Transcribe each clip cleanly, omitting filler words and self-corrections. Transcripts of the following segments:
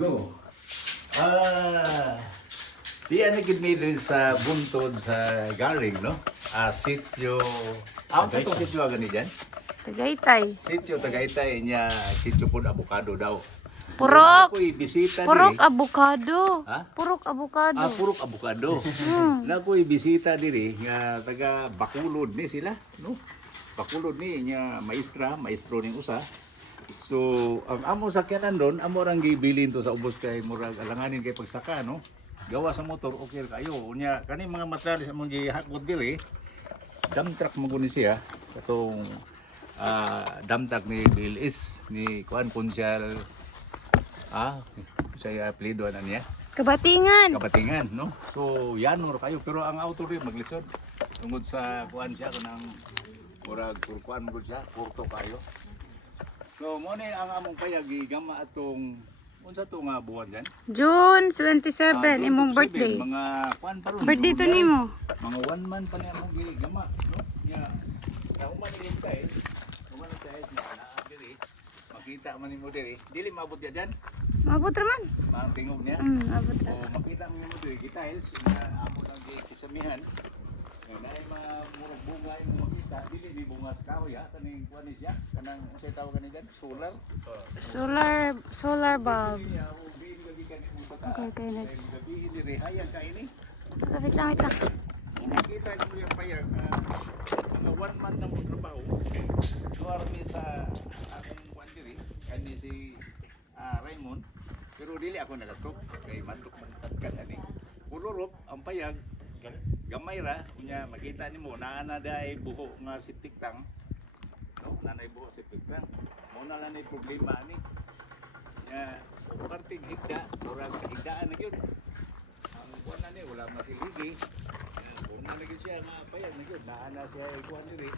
Go. Diyan na gid mi rin sa buntod sa Garing, no? Sitio. Sa itong sitio gani dyan? Tagaytay. Sitio Tagaytay niya, sitio po avocado daw. Purok. Ako'y bisita Purok diri. abukado. Ha? Purok abukado. Purok avocado. Na ako'y bisita diri nga taga Bacolod ni sila, no? Bacolod ni nya maestro ning usa. So, ang amo sakyanan doon, amo rang gibilin to sa ubos kay murag alanganin kay pagsaka, no? Gawa sa motor, okay kayo. Unya, kani mga materialis among gihakot diri, dump truck mo guni siya. Katong dump truck ni Bilis, ni Kuan Punsyal, saya apelido na niya. Kabatingan. Kabatingan, no? So, yanor kayo. Pero ang auto rin maglisod. Tungod sa Kuan siya, kanang murag kurkuan mo siya, kurto kayo. So, mo ni ang among payag gigama atong unsa to nga buwan diyan? June 27, imong birthday. Mga kuan pa ron. Birthday to nimo. Mga 1 month pa niya among gigama, no? Nya, human ni kay. Human kay na diri. Makita man nimo diri. Dili maabot ya diyan. Maabot ra man. Ang tingog niya. Abot ra. So, makita mo nimo diri tiles na amo nang kisamihan. Nay murag bunga imong makita, dili di bunga sa kahoy ha, kaning kuan ni siya, kanang unsay tawag kani gan? Solar. Solar bulb. Okay, Okay, next. gabi diri hayag ka ini. Wait lang. Nakita ko yung payag mga 1 month na mo trabaho. Duwar mi sa akong kuan diri, kani si Raymond. Pero dili ako nagatok kay mandok man katkat ani. Pulurop ang payag gamay ra kunya makita nimo naa na day buho nga septic tank, no, nanay buho septic tank mo na lang ni problema ani nya ukarting higda murag higdaan na gyud ang kuan ani wala masiligi una na gyud siya nga payag na gyud naa na siya kuan diri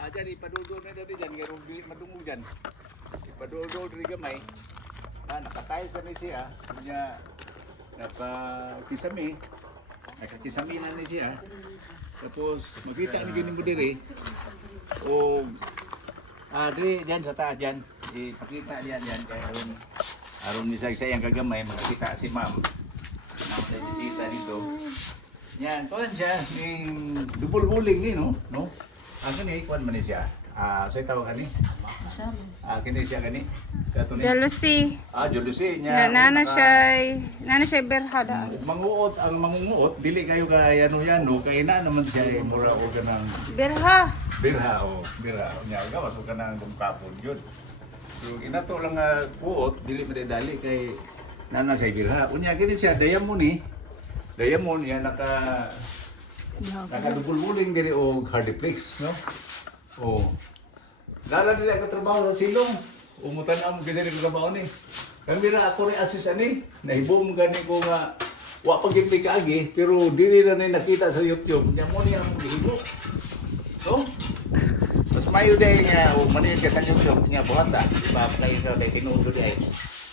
aja ni padudol na diri diyan kay dili madungog diyan ipadudol diri gamay nakatay sa ni siya nya nakakisami nakakisaminan ni siya. Tapos makita ni gini mo diri. O diri diyan sa taas diyan. Ipakita diyan kay aron ni sayang kagamay makita si ma'am. Ma'am sa bisita dito. Yan, kuan siya ning double buling ni no? No? Ang ni kuan man ni siya. Say tawag kani? Kini siya kani? Jealousy. Jealousy niya. Nana siya berhada. Manguot ang mangunguot dili kayo kay ano kay na naman siya mura o kanang Berha. birha nya gawas o kanang dumkapon jud. So inato lang nga puot dili madali kay nana siya birha. Unya kini siya diamond ya naka dubul-buling diri og hardiplex no. Dala nila ka trabaho sa silong. Umutan ang gani ko trabaho ni. Kami ra ako ri assist ani. Nahibom gani ko nga wa pa gid kaagi pero dili na nakita sa YouTube. Nya mo ni ang gihibo. So, mas mayo day nga o maniyo ka sa YouTube nya buhata. Ba pa ito day tinuod day.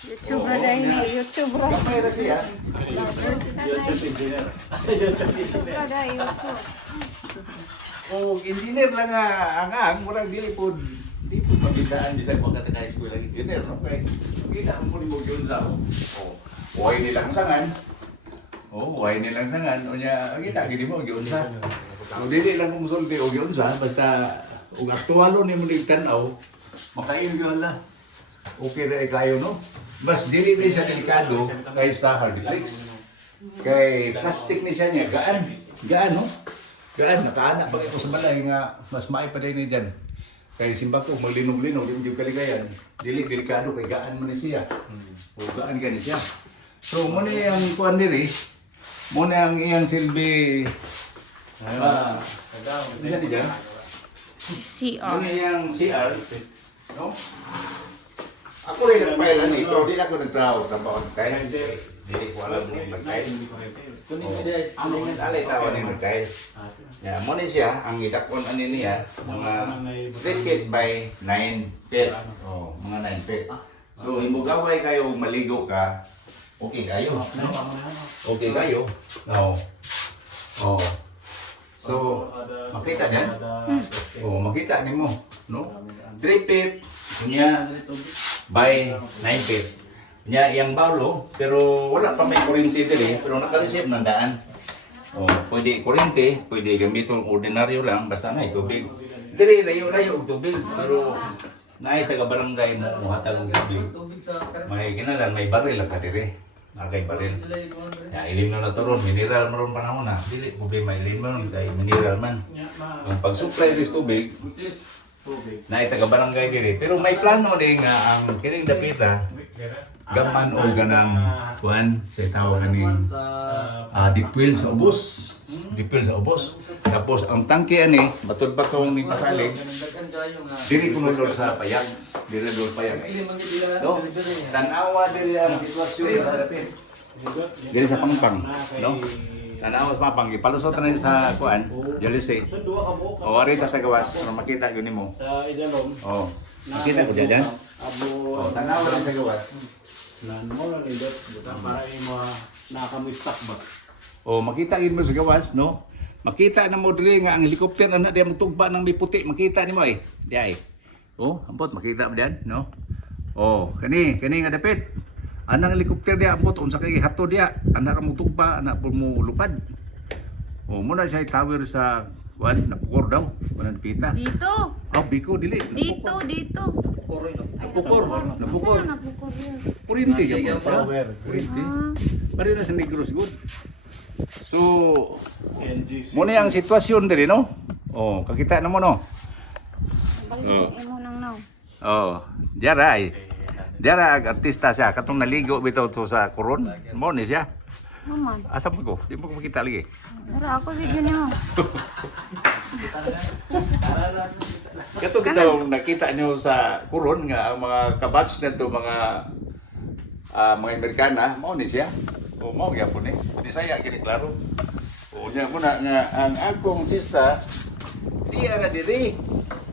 YouTube ra dai ni, YouTube ra. Kamay ra siya. YouTube ra dai, YouTube. O engineer lang nga ang murag dili po pagitaan bisag pagkataka school lang engineer no kay kita mo ni mo gyud sa way nilang sangan way nilang sangan unya kita gid mo gyud sa dili lang mo sulti og gyud sa basta ug aktualo ni mo tan-aw makain gyud la okay ra kayo no bas dili ni siya delikado kay sa hardplex kay plastic ni siya nya gaan no gaan nakaana pag ito sa balay nga mas maipaday ni diyan. Kay simba ko maglinog-linog yung kaligayan. Dili delikado kay gaan man ni siya. O gaan gani siya. So mo ni ang kuan diri. Mo na ang iyang silbi diyan diyan. Mo CR. ni ang CR, no? Ako rin nagpail ani, pero di ako nagtrabaho kay dili ko alam ni magkay. Kunin alay tawo ni magkay. Ya, mo ni siya ang idakon ani niya mga 3 feet by 9 feet. Mga 9 feet. So himbugaway kayo maligo ka. Okay kayo. No? Okay kayo. No. So makita diyan? Makita nimo, no? 3 feet kunya by 9 feet. Nya yang baulo, pero wala pa may kuryente diri, pero naka-receive ng daan. Oh, pwede kuryente, pwede gamiton ordinaryo lang, basta na tubig. Diri layo-layo og tubig, pero naay taga barangay mo hatag og tubig. May ginalan, may baril ka diri. Nakay baril. Ya ilim na turon, mineral maron panahon na. Dili problema ilim man kay mineral man. Ang pag-supply dis tubig, naay taga barangay diri. Pero may plano din nga ang kining dapita gaman o ganang kuan sa tawag kaning dipwil sa ubos. Dipwil sa ubos. Tapos ang tangke ani batud-batong ni pasalig diri kunulor sa payag. Diri dol payag. No? Tanawa diri ang sitwasyon sa dapit. Diri sa pangpang, no? Tanawa sa pangpang ipalusot na sa kuan, jealousy. O ari ta sa gawas para makita gyud nimo. Sa idalom. Oh. Makita ko diyan. Oh, tanawa lang sa gawas. Nan mo lang indot buta para imo nakamuistak ba. O makita gid mo sa gawas, no? Makita na mo diri nga ang helicopter ana diya magtugba ng biputi, makita nimo ay. Diay. Oh, ambot makita mo diyan, no? Oh, kani nga dapit. Anang helicopter diya ambot unsa kay hato diya, ana ra mo tugba, ana po mo lupad. Oh, muna siya tower sa wan napukor daw, wanan pita. Dito. Oh, biko dili. Dito. Napukor. Napukor. Saan napukor yun? Kuryente gyud. Power. Kuryente. Ah. Pare na sa Negros good. So, NGC. muna ang sitwasyon diri, no? Oh, kakita na mo, no? Balik mo nang now. Oh, diara ay. Diara artista siya, katong naligo bitaw to sa koron. Mo ni siya. Maman. Asa mo ko? Di mo ko makita lagi. Pero ako si Juni mo. Kato bitaw nakita niyo sa koron nga ang mga kabatch na to mga Amerikana, mo ni siya. O mo gyapon ni. Di saya gini klaro. O nya muna nga ang akong sista diya na diri.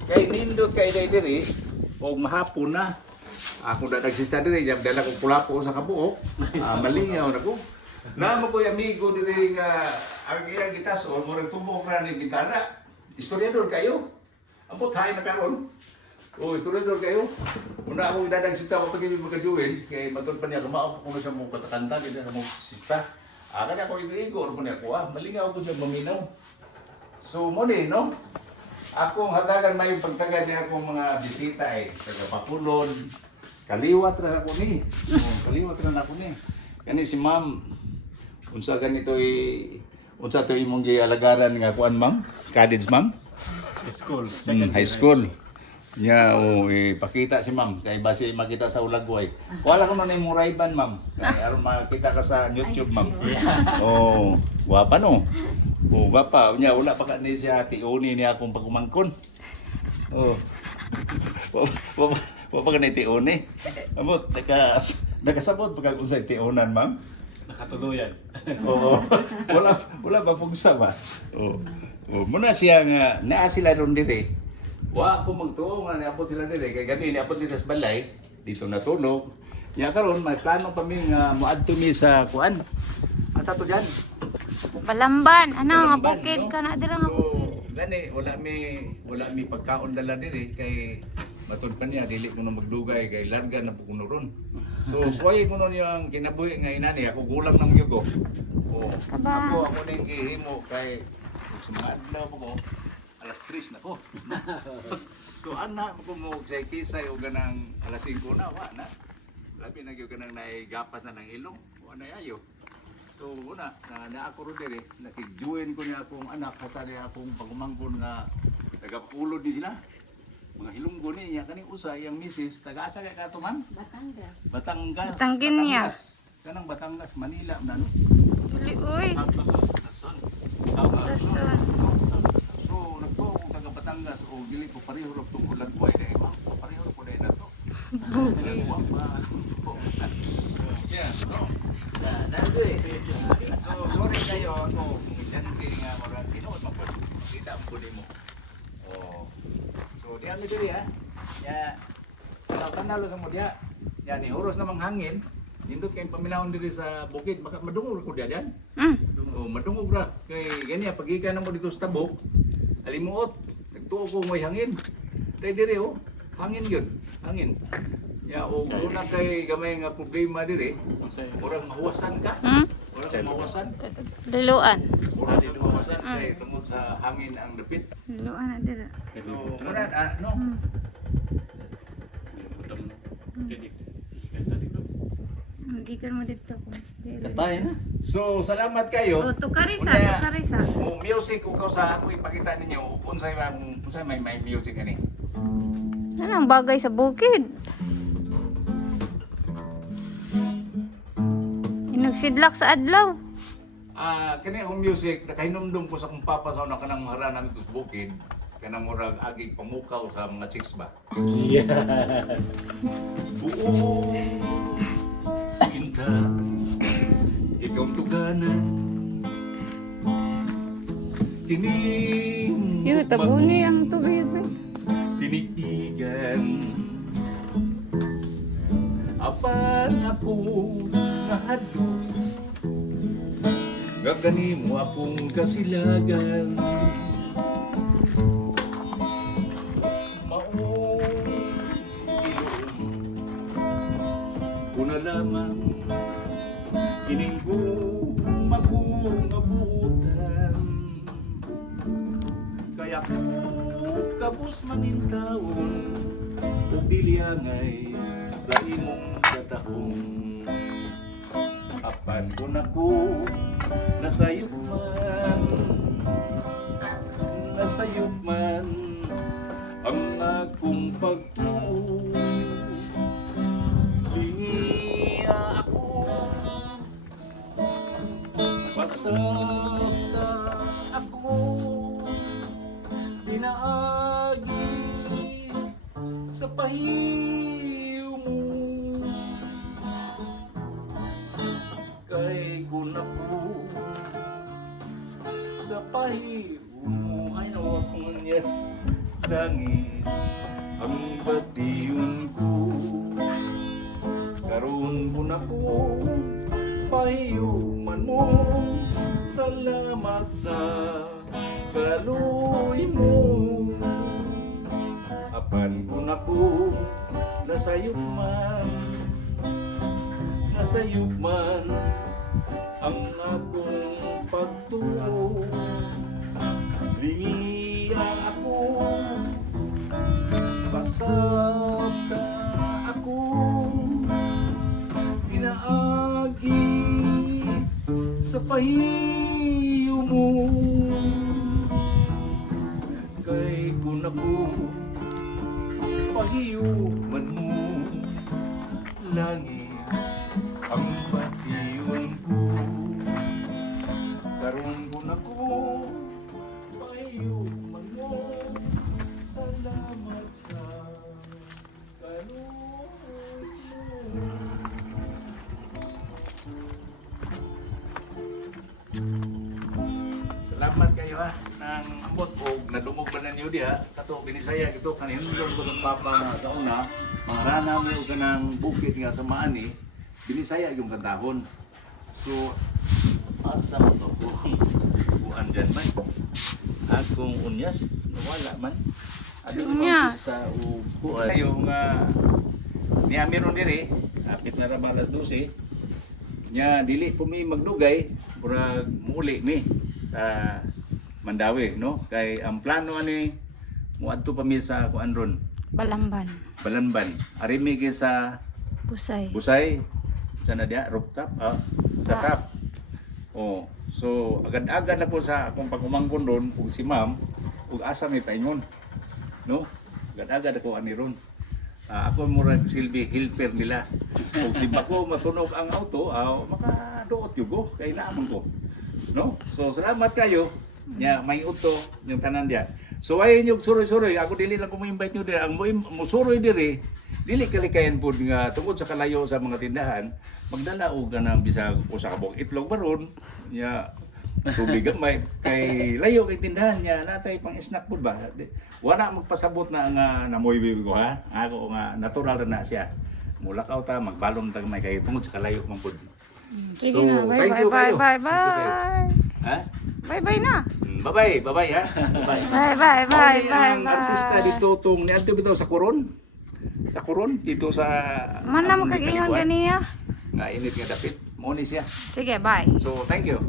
Kay nindot kay diri og mahapon na. Ako da nagsista diri, dala ko pulapo sa kabuok. Malingaw na ko. Namo ko amigo diri nga ang iyang gitason mo nagtubok ra ni bintana. Historiador kayo. Ambot hay na karon. O historiador kayo. Una ako idadag sita ko pag magkajuin kay matod pa niya kumao ko sa mong katakanta gid sa mong sista. Kada ako igo ko niya ko malingaw ko siya maminaw. So mo ni no. Akong hatagan may pagtagad niya akong mga bisita ay taga Pakulon. Kaliwat ra ako ni. Kaliwat ra ako ni. Kani si ma'am unsa ganito unsa to imong gialagaran nga kuan ma'am? College ma'am? School. High school. Nya ipakita si ma'am kay base makita sa Ulagway. Wala ko na imong rayban ma'am. Kay aron makita ka sa YouTube ma'am. Oh, gwapa no. Oh, gwapa. Nya wala pa ni siya tiuni ni akong pagumangkon. Oh. Wa pa kanay tiuni. Amot nakasabot pagka unsay tiunan ma'am. Nakatuluyan. Oo. Wala ba pugsa ba? Oo. Oh, muna siya nga naa sila ron diri. Wa ko magtuo nga niabot sila diri kay gabi niabot dito sa balay dito natulog. Ya karon may plano pa mi nga moadto mi sa kuan. Asa to diyan? Balamban. Ano nga Balamban, bukid no? ka na dira nga bukid. So, gani wala mi pagkaon dala diri kay matud pa niya dili ko na magdugay kay larga na pukuno ron. So suway ko nun yung kinabuhi nga inani ako gulang nang gyud ko. Oh, Kaba. ako ning gihimo kay sumaad na ko alas 3 na ko. So ana ko mo sa kisay o ganang alas 5 na wa na. Labi na gyud kanang naigapas na ng ilong. Wa na ayo. So una na ako ro diri nakig-join ko niya akong anak kasali akong pagumangkon nga taga-Bacolod di sila. Mga hilunggo niya kaning usay ang misis taga-asa kay katuman? Batangas. Batangas. Batanggen niya. Kanang Batangas, Manila na no. Dili uy. Lason. Lason. So nagtuo ko taga Batangas o dili ko pareho ra tong Ulagway dai ma. Pareho ko dai na to. Bugi. Yeah, no. So sorry kayo no. Diyan kini nga mga tinuod makita mo pud mo. Oh. So diyan mi diri ha. Ya. Kanalo sa mo diha. Ya ni oras namang hangin. Nindot kay paminahon diri sa bukid baka madungog ko diyan. Oh, madungog ra kay gani pagikan mo dito sa tabok. Alimuot. Nagtuo ko may hangin. Tay diri oh. Hangin gyud. Hangin. Ya, o una kay gamay nga problema diri, murag mahuwasan ka. Hmm? Murag mahuwasan. Liluan. Murag mahuwasan kay tungod sa hangin ang dapit. Liluan na dira. So, murag no. Hindi ka mo dito. Katay na. So, salamat kayo. O, tukarisa, Unya, tukarisa. o music ko sa ako ipakita ninyo unsay may music ani. Anong bagay sa bukid? Nagsidlak sa adlaw. Kani akong music nakahinumdum ko sa kong papa sa una kanang hara namin tus bukid kanang murag agig pamukaw sa mga chicks ba. Yeah. Buo pinta ikaw tuganan kining Yung tabuni ang tubig. tinigigan apan ako nahadlo gagani mo akong kasilagan maong ilong kuna lamang kininggo magong abutan kaya ko kabus manintawon o diliangay sa imong katahong apan ko na ko nasayop man ang akong pagtuyo lingiya ako pasabta ako pinaagi sa pahiyo mo kay kung ako sa pahiyo mo ay nawa kong yes langit ang batiyon ko karon kung ako pahiyo man mo salamat sa kaluy mo apan kung ako nasayop man ang akong pagtuo lingiya ako pasabta ako pinaagi sa pahiyo mo kay kung ako pahiyo man mo langit ang batiyon ko karon kung ako pahiyo man mo salamat sa kaluoy mo. Salamat kayo ha nang ambot o nadumog ba na niyo diha kato binisaya ito kanindom ko sa papa sa una mangrana mo ka ng bukid nga sa maani binisaya yung kantahon so asa mo to kuan dyan man akong unyas nawala man abi ko Unyas. sa kuan yung ni Amiron diri apit na ra alas 12 nya dili po mi magdugay murag muuli mi sa Mandawi no kay ang plano ani muadto pa mi sa kuan ron Balamban. Balanban ari mi kay sa Busay. Busay sa na dia rooftop sa top oh so agad-agad na ko sa akong pagumangkon ron ug si ma'am ug asa may paingon no agad-agad ako ani ron ako murag silbi helper nila ug si bako matunog ang auto makaduot yugo kay naamon ko no so salamat kayo nya may uto yung tanan dia so ay yung suroy-suroy ako dili lang ko mo-invite nyo diri ang mo suroy diri dili kalikayan pod nga tungod sa kalayo sa mga tindahan magdala og kanang bisag usa ka buok itlog baron nya tubig gamay kay layo kay tindahan nya natay pang snack pod ba wala magpasabot na nga namoy bibi ko ha ako nga natural na siya mulakaw ta magbalom ta may kay tungod sa kalayo man pod Sige So, na. Bye, thank bye, you bye, kayo. bye, Thank you kayo. bye. ha Bye, bye na. bye-bye ha bye Bye, bye, bye, bye, ang artista bye. dito tong niadto bitaw sa Coron Sa kuron dito sa Mana among makagingon gikalikuan. ganiya. Nga init nga dapit. Mo ni siya. Sige, bye. So thank you.